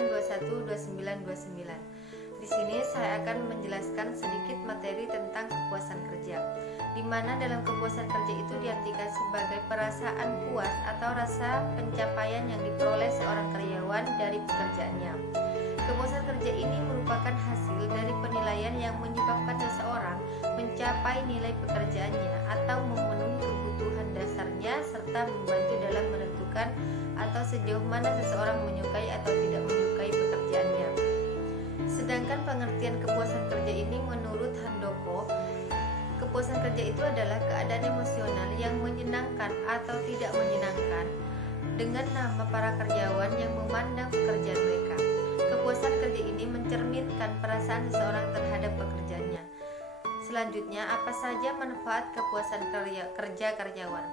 2929. Di sini saya akan menjelaskan sedikit materi tentang kepuasan kerja, di mana dalam kepuasan kerja itu diartikan sebagai perasaan puas atau rasa pencapaian yang diperoleh seorang karyawan dari pekerjaannya. Kepuasan kerja ini merupakan hasil dari penilaian yang menyebabkan seseorang mencapai nilai pekerjaannya atau memenuhi kebutuhan dasarnya serta membantu dalam menentukan atau sejauh mana seseorang menyukai atau tidak menyukai pekerjaannya. Sedangkan pengertian kepuasan kerja ini menurut Handoko, kepuasan kerja itu adalah keadaan emosional yang menyenangkan atau tidak menyenangkan dengan nama para karyawan yang memandang pekerjaan mereka. Kepuasan kerja ini mencerminkan perasaan seseorang terhadap pekerjaannya. Selanjutnya, apa saja manfaat kepuasan kerja karyawan?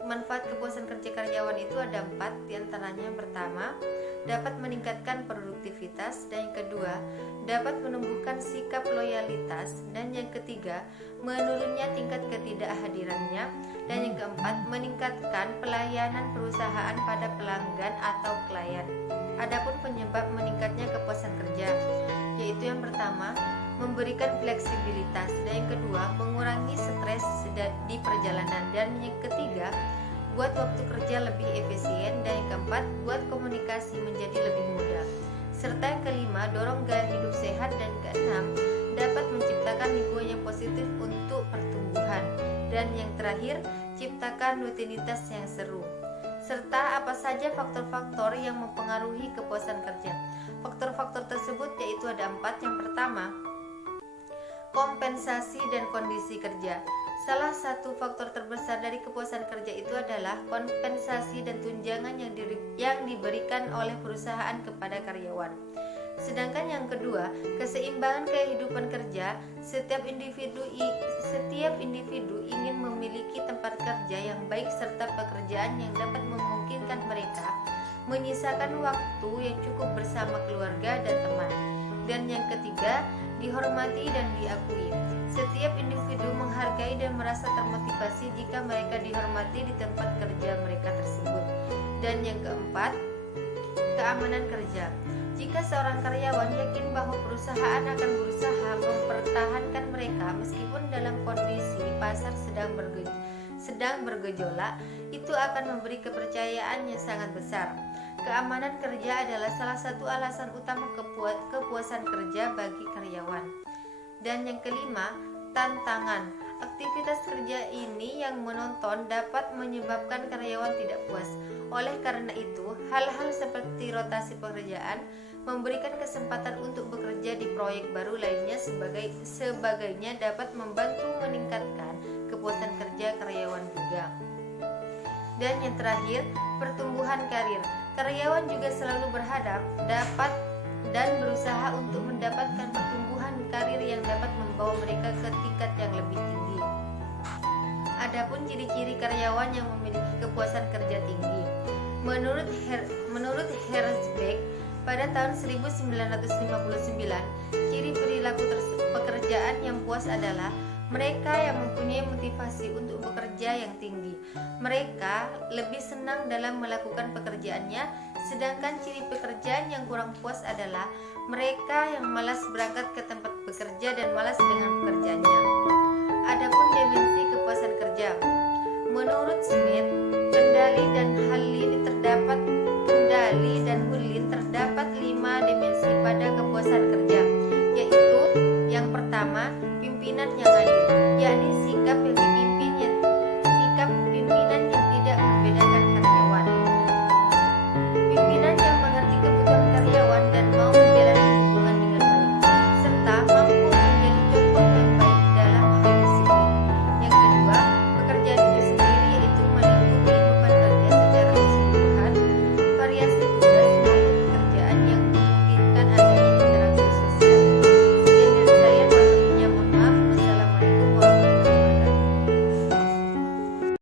Manfaat kepuasan kerja karyawan itu ada 4, diantaranya yang pertama, dapat meningkatkan produktivitas, dan yang kedua, dapat menumbuhkan sikap loyalitas, dan yang ketiga, menurunnya tingkat ketidakhadirannya, dan yang keempat, meningkatkan pelayanan perusahaan pada pelanggan atau klien. Adapun penyebab meningkatnya kepuasan kerja, yaitu yang pertama, memberikan fleksibilitas, dan yang kedua, mengurangi stres di perjalanan, dan yang ketiga, buat waktu kerja lebih efisien, dan yang keempat, buat komunikasi menjadi lebih mudah, serta yang kelima, dorong gaya hidup sehat, dan keenam, dapat menciptakan lingkungan yang positif untuk pertumbuhan, dan yang terakhir, ciptakan rutinitas yang seru. Serta apa saja faktor-faktor yang mempengaruhi kepuasan kerja. Faktor-faktor tersebut yaitu ada 4. Yang pertama, kompensasi dan kondisi kerja. Salah satu faktor terbesar dari kepuasan kerja itu adalah kompensasi dan tunjangan yang diberikan oleh perusahaan kepada karyawan. Sedangkan yang kedua, keseimbangan kehidupan kerja. Setiap individu ingin memiliki tempat kerja yang baik serta pekerjaan yang dapat memungkinkan mereka menyisakan waktu yang cukup bersama keluarga dan teman. Dan yang ketiga, dihormati dan diakui. Setiap individu menghargai dan merasa termotivasi jika mereka dihormati di tempat kerja mereka tersebut. Dan yang keempat, keamanan kerja. Jika seorang karyawan yakin bahwa perusahaan akan berusaha mempertahankan mereka meskipun dalam kondisi pasar sedang bergejolak, itu akan memberi kepercayaan yang sangat besar. Keamanan kerja adalah salah satu alasan utama kepuasan kerja bagi karyawan. Dan yang kelima, tantangan. Aktivitas kerja ini yang menonton dapat menyebabkan karyawan tidak puas. Oleh karena itu, hal-hal seperti rotasi pekerjaan, memberikan kesempatan untuk bekerja di proyek baru lainnya sebagainya dapat membantu meningkatkan kepuasan kerja karyawan juga. Dan yang terakhir, pertumbuhan karir. Karyawan juga selalu berharap dapat dan berusaha untuk mendapatkan pertumbuhan karir yang dapat membawa mereka ke tingkat yang lebih tinggi. Adapun ciri-ciri karyawan yang memiliki kepuasan kerja tinggi. Menurut Herzberg pada tahun 1959, ciri perilaku pekerjaan yang puas adalah mereka yang mempunyai motivasi untuk bekerja yang tinggi. Mereka lebih senang dalam melakukan pekerjaannya, sedangkan ciri pekerjaan yang kurang puas adalah mereka yang malas berangkat ke tempat bekerja dan malas dengan pekerjaannya. Adapun dimensi kepuasan kerja. Menurut Smith, kendali dan hal ini terdapat